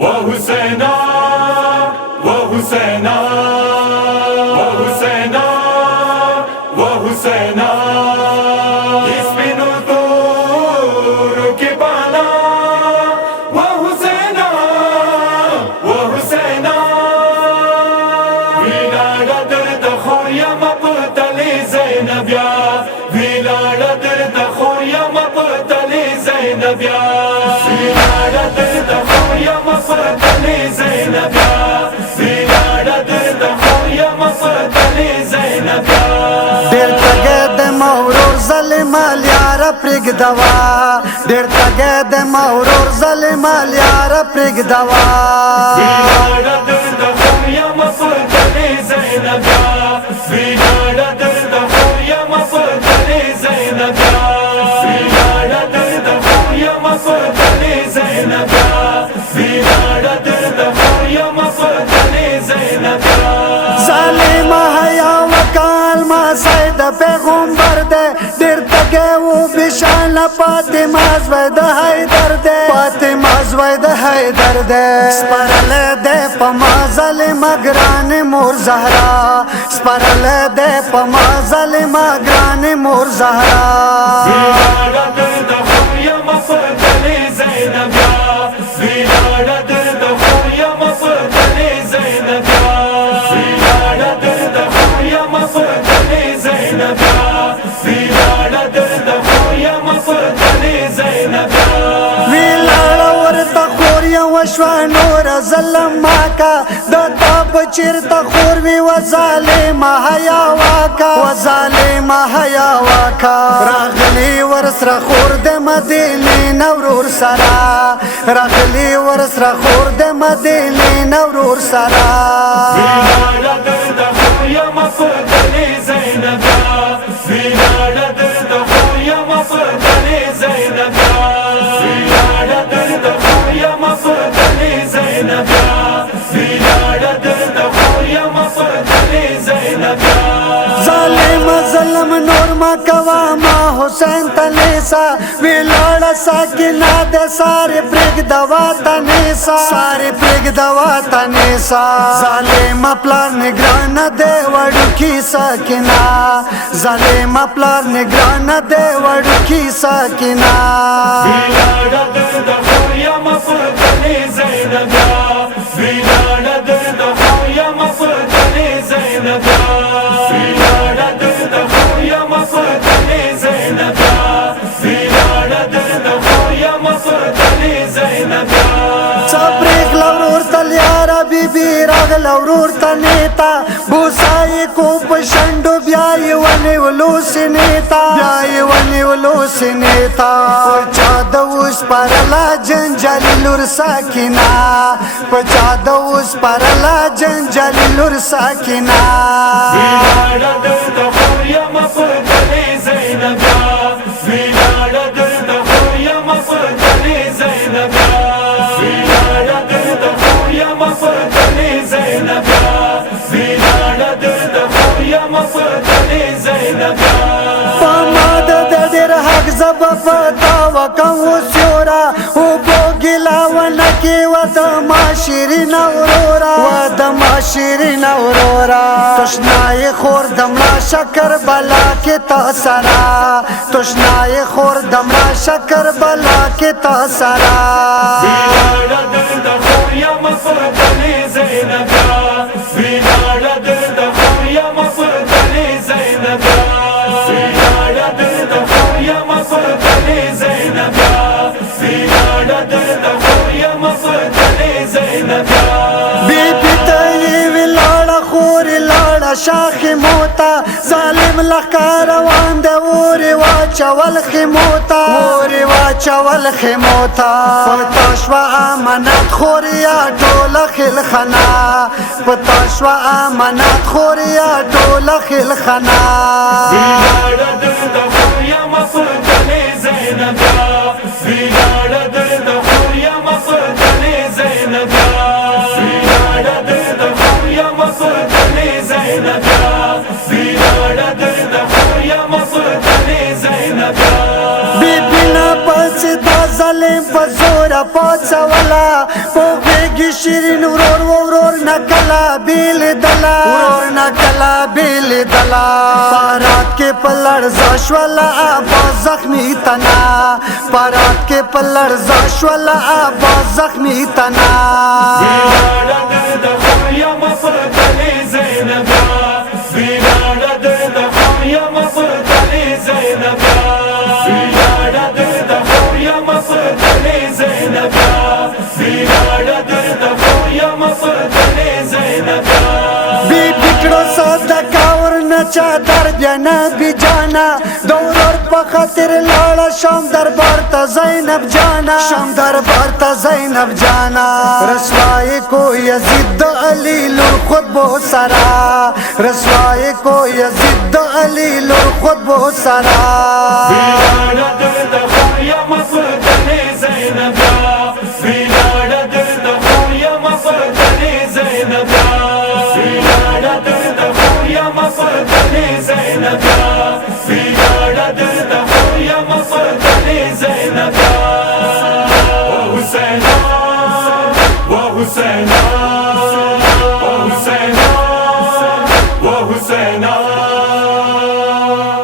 وحسینا وحسینا وحسینا وحسینا اسمنو دور کے بانا وحسینا وحسینا ویلاڑا درد خوریا مپتلی زینبیا ویلاڑا درد خوریا مپتلی زینبیا ویلاڑا درد خوریا مپتلی زینبیا ویلاڑا درد خوریا مپتلی زینبیا دیر تگه د مورور ظلم الیار پرگ دوا دیر تگه د مورور ظلم الیار پرگ دوا ویلاڑا درد خوریا مپتلی زینبیا ویلاڑا درد خوریا مپتلی زینبیا ویلاڑا درد خوریا مپتلی زینبیا ویلاڑا درد خوریا مپتلی زینبیا ظالم حیا وکال ما سید پیغمبر دے دیر تگه و بشان فاطمه زوید حیدر دے فاطمه زوید حیدر دے سپرل دے پما ظالم گران مور زهرا سپرل دے پما ظالم گران مور زهرا ویلاڑا درد خوریا مپتلی زینبیا ویلاڑا درد خوریا مپتلی زینبیا ویلاڑا درد خوریا مپتلی زینبیا ویلاڑا درد خوریا مپتلی زینبیا ویلاړه ورته خور یو شوه نوره ظلم ماکه د تا په چیرته خور وي و ظالمه حیا واکه و ظالمه حیا واکه راغلی ورسره خور د مدینې نه ورور سره راغلی ورسره خور د مدینې نه ورور سره ویلاڑا درد خوریا مپتلی زینبیا ویلاڑا درد خوریا مپتلی زینبیا ویلاڑا درد خوریا مپتلی زینبیا ویلاڑا درد خوریا مپتلی زینبیا ظالم ظلم نور ما کوا ما حسین تلیسا ویلاړه ساکنا د سارے پرگ دوا تنیسا سارے پرگ دوا تنیسا ظالم پلار نگران دے وڑو کی ساکنا ظالم پلار نگران دے وڑو کی ساکنا ویلاڑا درد خوریا مپتلی زینبیا ویلاڑا درد خوریا مپتلی زینبیا ویلاڑا درد خوریا مپتلی زینبیا ویلاڑا درد خوریا مپتلی زینبیا صبریک لورور تل یارا بی بی راغ لورور تنیتا بوسائی کو پشندو بیائی ونی ولو سنیتا بیائی ونی ولو سنیتا پچا دوس پرلا جنجالی لور ساکینا پچا دوس پرلا جنجالی لور ساکینا ویلاڑا درد خوریا مپتلی زینبیا ویلاڑا درد خوریا مپتلی زینبیا ویلاڑا درد خوریا مپتلی زینبیا ویلاڑا درد خوریا مپتلی زینبیا پاماد د ډېر حق زب پتا وکم سیورا او بوګلا ونکی و د ماشرین اورورا و د ماشرین اورورا تشنای خور دملا شکر بلا کې تاسرا تشنای خور دملا شکر بلا کې تاسرا ویلاڑا درد خوریا مپتلی زینبیا ویلاڑا درد خوریا مپتلی زینبیا ویلاڑا درد خوریا مپتلی زینبیا ویلاڑا درد خوریا مپتلی زینبیا بی پی تی ویلاړه خور لاړه شاخ موتا ظالم لخکار روان د اوری واچول خموتا اوری واچول خموتا پتاشوا امانت خوریا ټول خلخنا پتاشوا امانت خوریا ټول خلخنا ویلاڑا درد خوریا مپتلی زینبیا ویلاڑا درد خوریا مپتلی زینبیا ویلاڑا درد خوریا مپتلی زینبیا ویلاڑا درد خوریا مپتلی زینبیا بی بی نا پس دا ظالم پزورا پوچولا پوغیگ شیرین ورور ورور نکلا بیل دلا ورور نکلا بیل دلا پارات کے پلڑ زاشوالا آبا زخمی تنا پارات کے پلڑ زاشوالا آبا زخمی تنا ویلاړه د خور یم په تلې زینب ویلاړه د خور یم په تلې زینب ویلاړه د خور یم په تلې زینب ویلاړه د خور یم په تلې زینب بی بکڑو صدقہ ورنہ چادر بیانا بی جانا دورور پا خاطر لاڑا شام دربار تا زینب جانا شام دربار تا زینب جانا رسوائی کو یزید علی لور خود بہت سارا رسوائی کو یزید علی لور خود بہت سارا ویلاړه د خور یم په تلې زینب ویلاړه د خور یم په تلې زینب ویلاړه د خور یم په تلې زینب ویلاړه د خور یم په تلې زینب و حسین